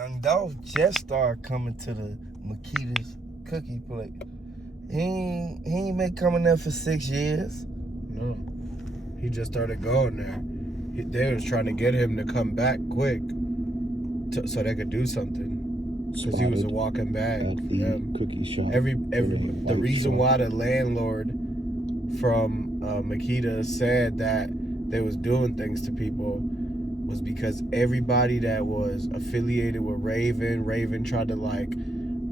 Young Dolph just started coming to the Makedas cookie place. He ain't been coming there for 6 years. No. He just started going there. They was trying to get him to come back quick so they could do something. Because he was a walking bag for them. Cookie shop. The reason why the landlord from Makedas said that they was doing things to people was because everybody that was affiliated with Raven tried to like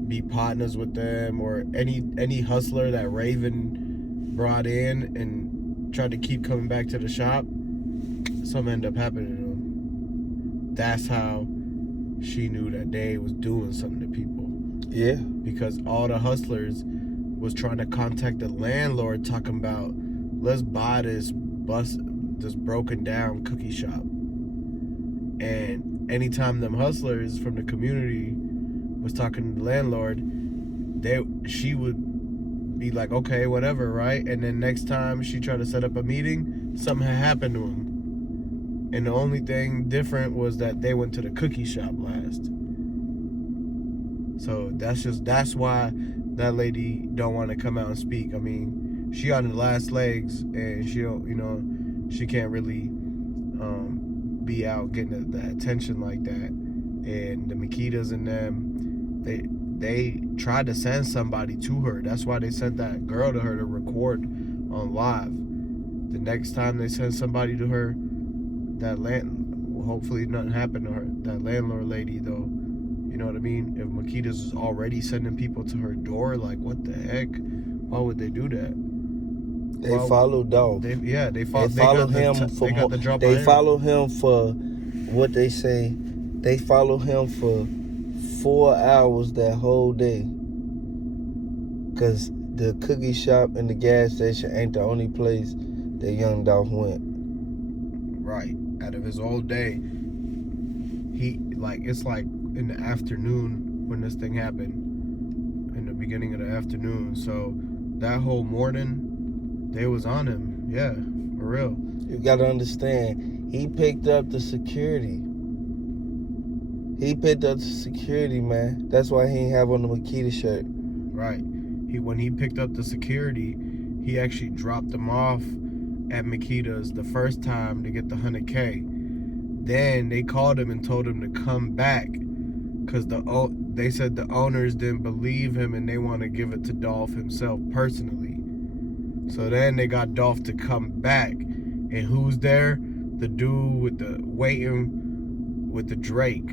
be partners with them, or any hustler that Raven brought in and tried to keep coming back to the shop, something ended up happening to them. That's how she knew that they was doing something to people. Yeah. Because all the hustlers was trying to contact the landlord talking about, let's buy this broken down cookie shop. And anytime them hustlers from the community was talking to the landlord, she would be like, okay, whatever, right? And then next time she tried to set up a meeting, something had happened to him. And the only thing different was that they went to the cookie shop last. So that's why that lady don't want to come out and speak. I mean, she on the last legs, and she can't really be out getting the attention like that. And the Makedas and them, they tried to send somebody to her. That's why they sent that girl to her to record on live. The next time they send somebody to her, hopefully nothing happened to her. That landlord lady, though, you know what I mean? If Makedas is already sending people to her door, like, what the heck? Why would they do that? They follow Dolph. They follow him for what they say. They follow him for 4 hours that whole day. Cause the cookie shop and the gas station ain't the only place that Young Dolph went. Right. Out of his whole day, it's like in the afternoon when this thing happened. In the beginning of the afternoon. So that whole morning, they was on him. Yeah, for real. You gotta understand, he picked up the security. Man. That's why he ain't have on the Makedas shirt. Right. When he picked up the security, he actually dropped them off at Makedas the first time to get the 100K. Then they called him and told him to come back because they said the owners didn't believe him and they want to give it to Dolph himself personally. So then they got Dolph to come back. And who's there? The dude with the Drake.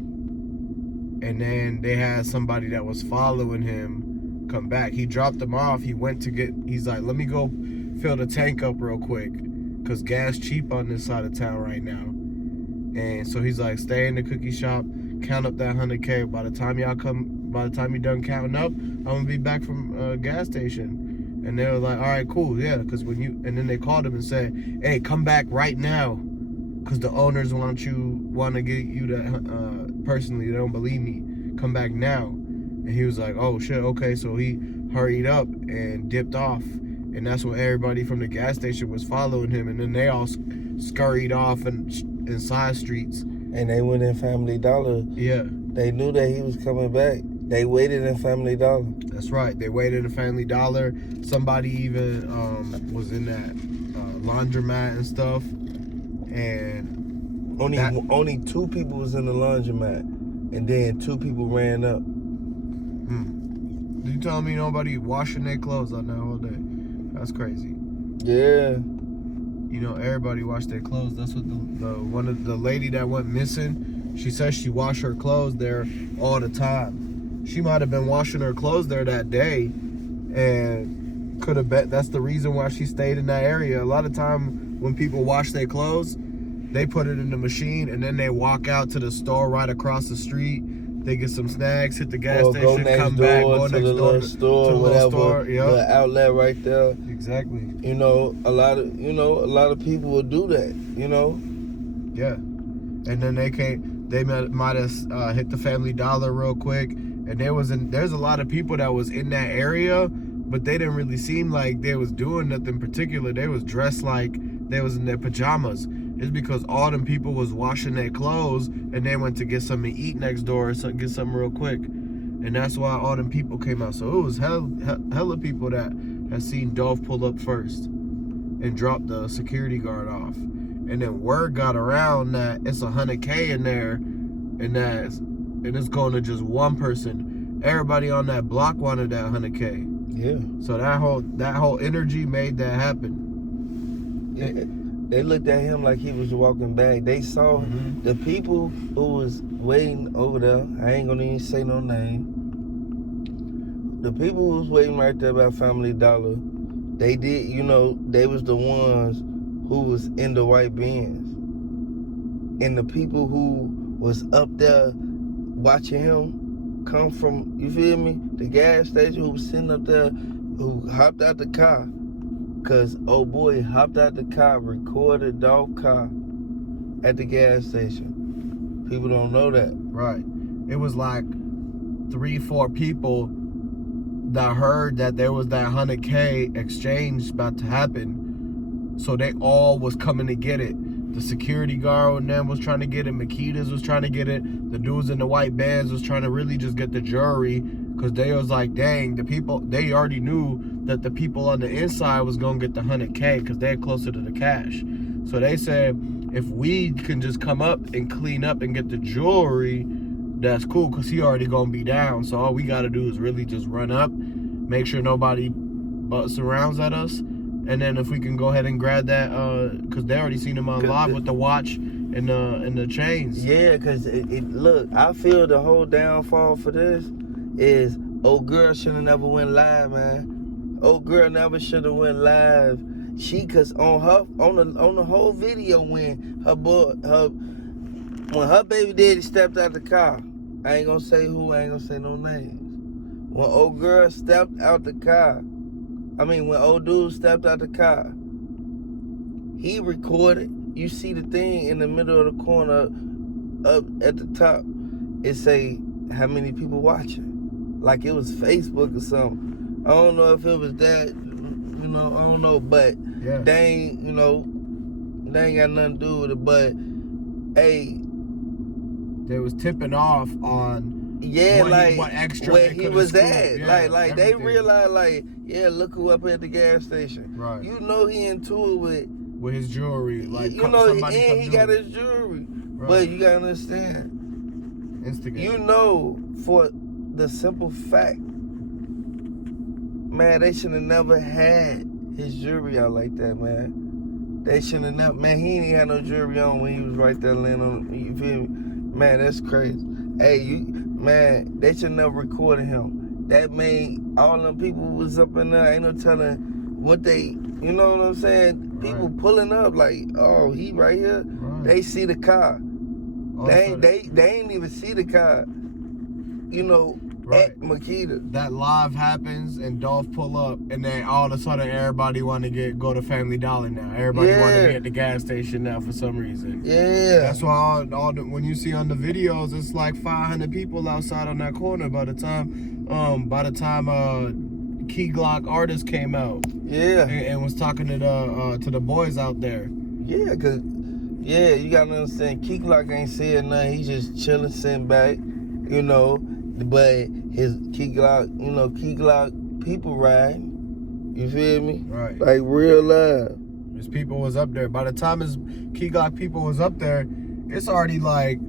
And then they had somebody that was following him come back. He dropped them off. He's like, let me go fill the tank up real quick, because gas cheap on this side of town right now. And so he's like, stay in the cookie shop, count up that 100K. By the time you're done counting up, I'm gonna be back from a gas station. And they were like, all right, cool, yeah, because and then they called him and said, hey, come back right now, because the owners want to get you that personally. They don't believe me. Come back now. And he was like, oh shit, okay. So he hurried up and dipped off. And that's when everybody from the gas station was following him. And then they all scurried off in side streets. And they went in Family Dollar. Yeah. They knew that he was coming back. They waited in Family Dollar. That's right. They waited in Family Dollar. Somebody even was in that laundromat and stuff. And only 2 people was in the laundromat. And then 2 people ran up. You telling me nobody washing their clothes on that whole day? That's crazy. Yeah. Everybody washed their clothes. That's what the lady that went missing, she says she washed her clothes there all the time. She might have been washing her clothes there that day, and could have bet that's the reason why she stayed in that area. A lot of time when people wash their clothes, they put it in the machine and then they walk out to the store right across the street. They get some snacks, hit the gas station, come back, go next door to the store, the outlet right there. Exactly. A lot of people will do that. Yeah. And then they might have hit the Family Dollar real quick. And there's a lot of people that was in that area, but they didn't really seem like they was doing nothing particular. They was dressed like they was in their pajamas. It's because all them people was washing their clothes and they went to get something to eat next door or get something real quick. And that's why all them people came out. So it was hella people that had seen Dolph pull up first and drop the security guard off. And then word got around that it's $100K in there, and it's going to just one person. Everybody on that block wanted that $100K. Yeah. So that whole energy made that happen. Yeah. They looked at him like he was walking back. They saw the people who was waiting over there. I ain't gonna even say no name. The people who was waiting right there by Family Dollar, they did, they was the ones who was in the white Benz. And the people who was up there watching him come from, you feel me? The gas station who was sitting up there, who hopped out the car. Cause old boy hopped out the car, recorded Dolph car at the gas station. People don't know that. Right. It was like 3-4 people that heard that there was that $100K exchange about to happen. So they all was coming to get it. The security guard and them was trying to get it. Makedas was trying to get it. The dudes in the white bands was trying to really just get the jewelry. Because they was like, dang, the people, they already knew that the people on the inside was going to get the $100K because they're closer to the cash. So they said, if we can just come up and clean up and get the jewelry, that's cool because he already going to be down. So all we got to do is really just run up, make sure nobody surrounds at us. And then if we can go ahead and grab that, because they already seen him on live with the watch and the chains. Yeah, because look, I feel the whole downfall for this is old girl should have never went live, man. Old girl never should have went live. Cause on the whole video when her baby daddy stepped out the car, I ain't gonna say who, I ain't gonna say no names. When old girl stepped out the car, when old dude stepped out the car, he recorded. You see the thing in the middle of the corner up at the top, it say how many people watching. Like it was Facebook or something. I don't know if it was that, I don't know, but yeah. they ain't got nothing to do with it. But hey, they was tipping off on what extra where he was at. Yeah, like they realized, look who up at the gas station. Right. He into it with his jewelry. Like he got his jewelry. Right. But you gotta understand, instigate. For the simple fact, man, they should have never had his jewelry out like that, man. They should have never, man, he ain't had no jewelry on when he was right there laying on, you feel me? Man, that's crazy. Hey, they should never recorded him. That made all them people was up in there, ain't no telling what they, you know what I'm saying? People pulling up like, oh, he right here. Right. They see the car. They ain't even see the car. At Makedas. That live happens and Dolph pull up, and then all of a sudden everybody want to go to Family Dollar now. Everybody want to be at the gas station now for some reason. Yeah. That's why when you see on the videos, it's like 500 people outside on that corner by the time Key Glock artist came out. Yeah. And was talking to the boys out there. Yeah, cause you gotta understand, Key Glock ain't saying nothing. He just chilling, sitting back, But his Key Glock people ride. You feel me? Right. Like real live. His people was up there. By the time his Key Glock people was up there, it's already like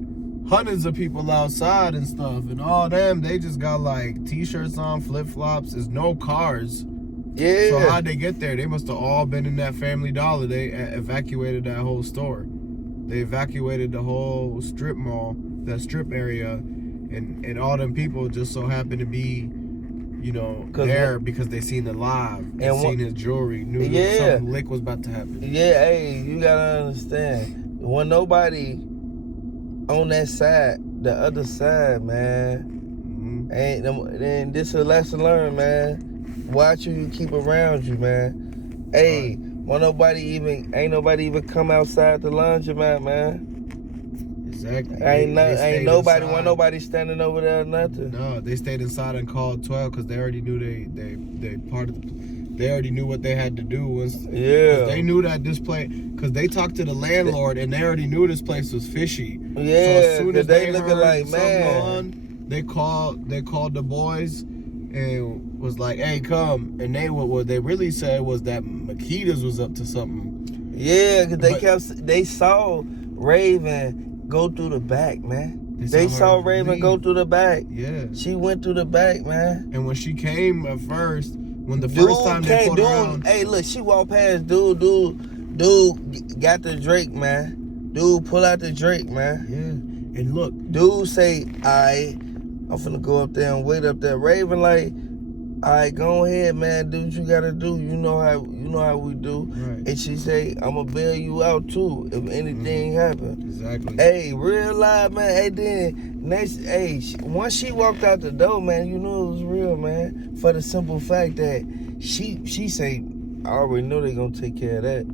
hundreds of people outside and stuff. And all them, they just got like t-shirts on, flip-flops. There's no cars. Yeah. So how'd they get there? They must have all been in that Family Dollar. They evacuated that whole store. They evacuated the whole strip mall, that strip area. And all them people just so happened to be, there because they seen it live and seen his jewelry, knew something lick was about to happen. Yeah, hey, you gotta understand. When nobody on that side, the other side, man, and this is a lesson learned, man. Watch who you keep around you, man. Hey, when ain't nobody even come outside the laundromat, man. Exactly. Ain't nobody standing over there or nothing. No, they stayed inside and called 12 because they already knew they part of they already knew what they had to do. Yeah. They knew that this place, because they talked to the landlord and they already knew this place was fishy. Yeah, so as soon as they they looking heard like, something man. going on, they called the boys and was like, hey, come. And what they really said was that Makedas was up to something. Yeah, because they saw Raven go through the back, man. They saw Raven go through the back. Yeah. She went through the back, man. And when she came at first, when the first time they pulled around, hey, look, she walked past dude got the Drake, man. Dude pull out the Drake, man. Yeah. And look, dude say, I'm finna go up there and wait up there. Raven like, all right, go ahead, man. Do what you gotta do. You know how we do. Right. And she say, I'm gonna bail you out too if anything happen. Exactly. Hey, real live, man. Hey, then once she walked out the door, man, you knew it was real, man. For the simple fact that she say, I already know they gonna take care of that.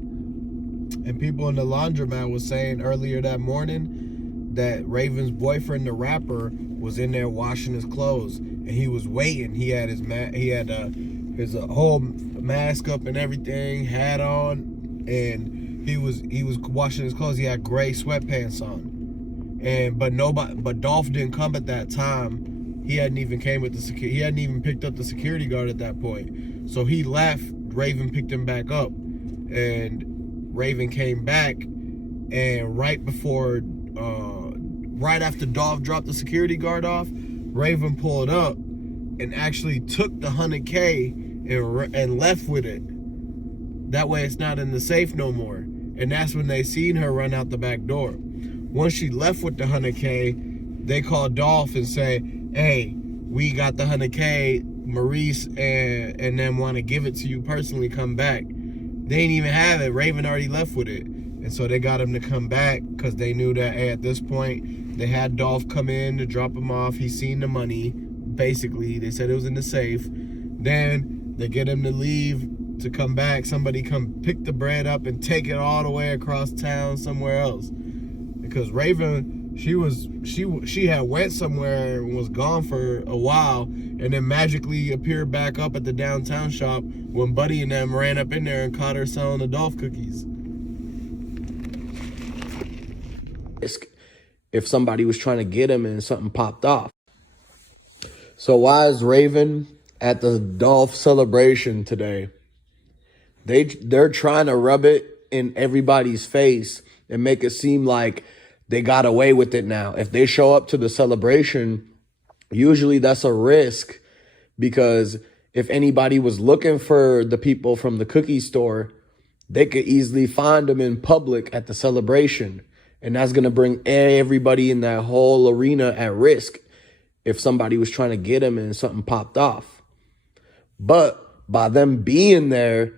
And people in the laundromat was saying earlier that morning that Raven's boyfriend, the rapper, was in there washing his clothes, and he was waiting. He had his whole mask up and everything, hat on, and he was washing his clothes. He had gray sweatpants on, but Dolph didn't come at that time. He hadn't even He hadn't even picked up the security guard at that point. So he left. Raven picked him back up, and Raven came back, and right after Dolph dropped the security guard off, Raven pulled up and actually took the 100K and left with it. That way it's not in the safe no more. And that's when they seen her run out the back door. Once she left with the 100K, they called Dolph and say, hey, we got the 100K, Maurice and them want to give it to you personally, come back. They ain't even have it. Raven already left with it. And so they got him to come back because they knew that, hey, at this point, they had Dolph come in to drop him off. He seen the money. Basically, they said it was in the safe. Then they get him to leave to come back. Somebody come pick the bread up and take it all the way across town somewhere else. Because Raven, she had went somewhere and was gone for a while, and then magically appeared back up at the downtown shop when Buddy and them ran up in there and caught her selling the Dolph cookies. If somebody was trying to get him and something popped off. So why is Raven at the Dolph celebration today? They're trying to rub it in everybody's face and make it seem like they got away with it now. If they show up to the celebration, usually that's a risk, because if anybody was looking for the people from the cookie store, they could easily find them in public at the celebration. And that's going to bring everybody in that whole arena at risk if somebody was trying to get them and something popped off. But by them being there,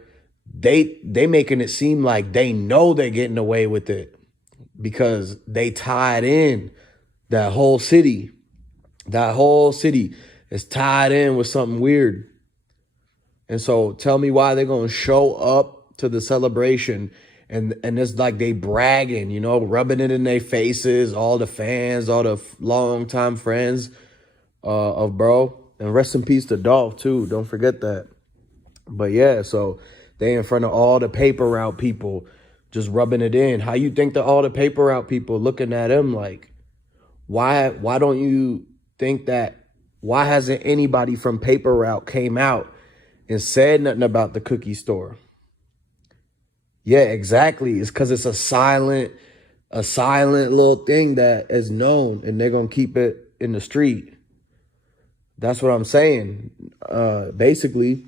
they making it seem like they know they're getting away with it, because they tied in that whole city. That whole city is tied in with something weird. And so tell me why they're going to show up to the celebration and it's like they bragging, you know, rubbing it in their faces, all the fans, all the longtime friends of bro. And rest in peace to Dolph too. Don't forget that. But yeah, so they in front of all the paper route people just rubbing it in. How you think that all the paper route people looking at him like, why don't you think that, why hasn't anybody from paper route came out and said nothing about the cookie store? Yeah, exactly. It's because it's a silent little thing that is known, and they're going to keep it in the street. That's what I'm saying, basically.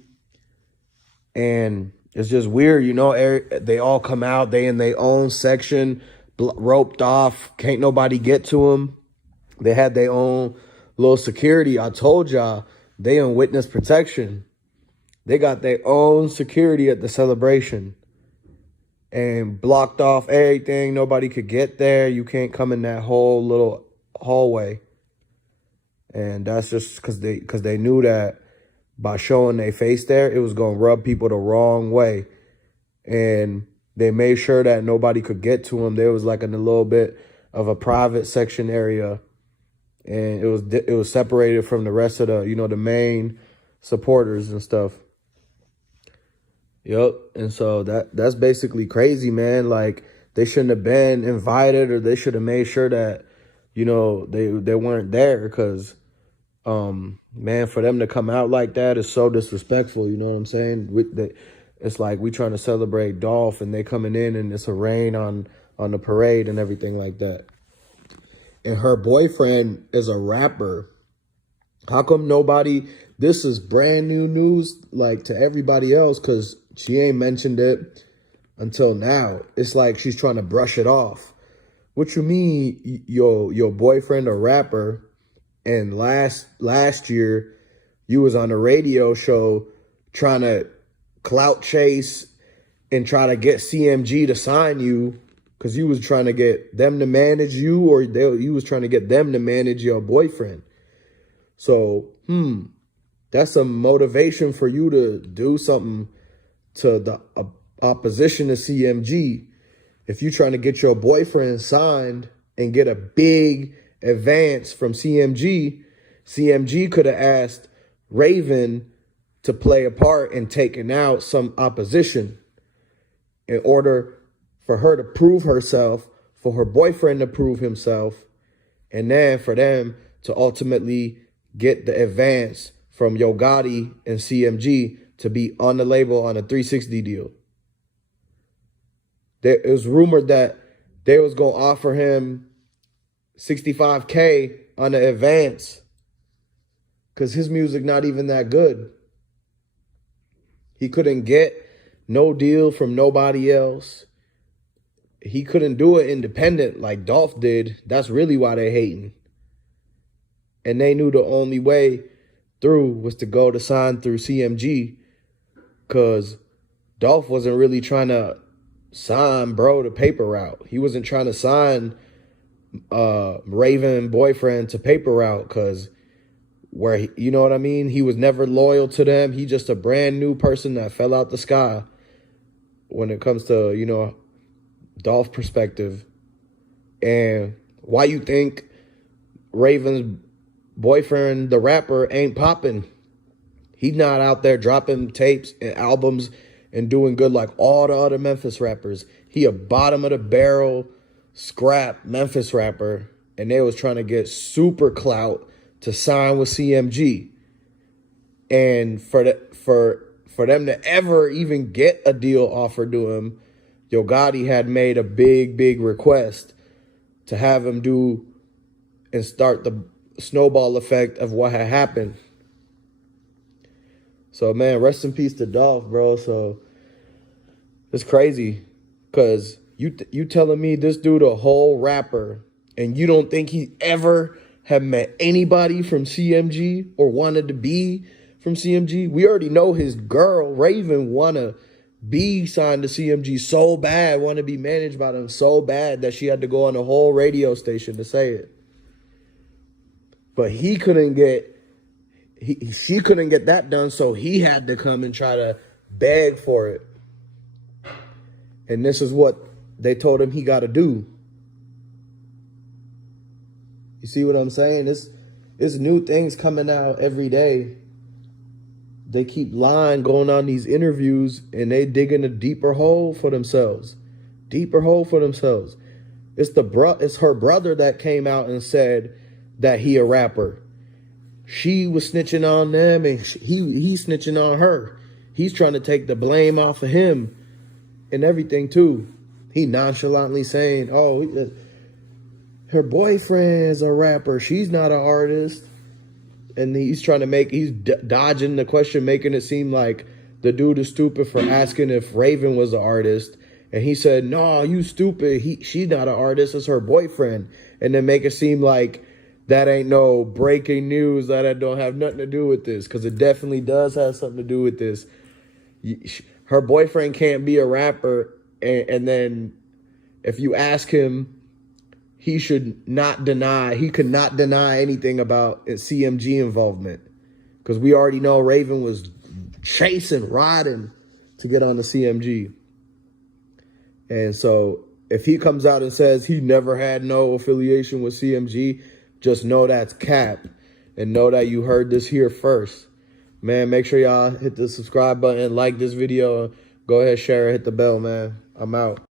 And it's just weird, you know, they all come out, they in their own section, roped off, can't nobody get to them. They had their own little security. I told y'all, they in witness protection. They got their own security at the celebration and blocked off everything. Nobody could get there. You can't come in that whole little hallway. And that's just because they knew that by showing their face there, it was going to rub people the wrong way. And they made sure that nobody could get to them. There was like in a little bit of a private section area. And it was separated from the rest of the, you know, the main supporters and stuff. Yep. And so that's basically crazy, man. Like, they shouldn't have been invited, or they should have made sure that, you know, they weren't there, because man, for them to come out like that is so disrespectful. You know what I'm saying? It's like we trying to celebrate Dolph, and they coming in, and it's a rain on the parade and everything like that. And her boyfriend is a rapper. How come nobody? This is brand new news, like, to everybody else, because she ain't mentioned it until now. It's like she's trying to brush it off. What you mean, your boyfriend a rapper? And last year, you was on a radio show trying to clout chase and try to get CMG to sign you, because you was trying to get them to manage you, or you was trying to get them to manage your boyfriend. So, that's some motivation for you to do something to the opposition to CMG. If you're trying to get your boyfriend signed and get a big advance from CMG, CMG could have asked Raven to play a part in taking out some opposition in order for her to prove herself, for her boyfriend to prove himself, and then for them to ultimately get the advance from Yo Gotti and CMG to be on the label on a 360 deal. It was rumored that they was going to offer him $65K on the advance, because his music not even that good. He couldn't get no deal from nobody else. He couldn't do it independent like Dolph did. That's really why they hating. And they knew the only way through was to go to sign through CMG, because Dolph wasn't really trying to sign bro to paper route. He wasn't trying to sign Raven boyfriend to paper route, because you know what I mean? He was never loyal to them. He just a brand new person that fell out the sky when it comes to, you know, Dolph perspective. And why you think Raven's boyfriend, the rapper, ain't popping? He's not out there dropping tapes and albums and doing good like all the other Memphis rappers. He a bottom of the barrel scrap Memphis rapper, and they was trying to get super clout to sign with CMG. And for them to ever even get a deal offered to him, Yo Gotti had made a big request to have him do and start the snowball effect of what had happened. So, man, rest in peace to Dolph, bro. So it's crazy, because you telling me this dude a whole rapper, and you don't think he ever have met anybody from CMG or wanted to be from CMG? We already know his girl, Raven, want to be signed to CMG so bad, want to be managed by them so bad that she had to go on a whole radio station to say it. But she couldn't get that done, so he had to come and try to beg for it. And this is what they told him he got to do. You see what I'm saying? It's new things coming out every day. They keep lying, going on these interviews, and they digging a deeper hole for themselves. Deeper hole for themselves. It's her brother that came out and said that he a rapper. She was snitching on them, and he's snitching on her. He's trying to take the blame off of him and everything too. He nonchalantly saying, oh, her boyfriend is a rapper. She's not an artist. And he's dodging the question, making it seem like the dude is stupid for asking if Raven was an artist. And he said, no, you stupid. She's not an artist. It's her boyfriend. And then make it seem like that ain't no breaking news, that it don't have nothing to do with this, because it definitely does have something to do with this. Her boyfriend can't be a rapper, and then if you ask him, he could not deny anything about CMG involvement, because we already know Raven was riding to get on the CMG. And so if he comes out and says he never had no affiliation with CMG, just know that's cap, and know that you heard this here first. Man, make sure y'all hit the subscribe button, like this video. Go ahead, share it, hit the bell, man. I'm out.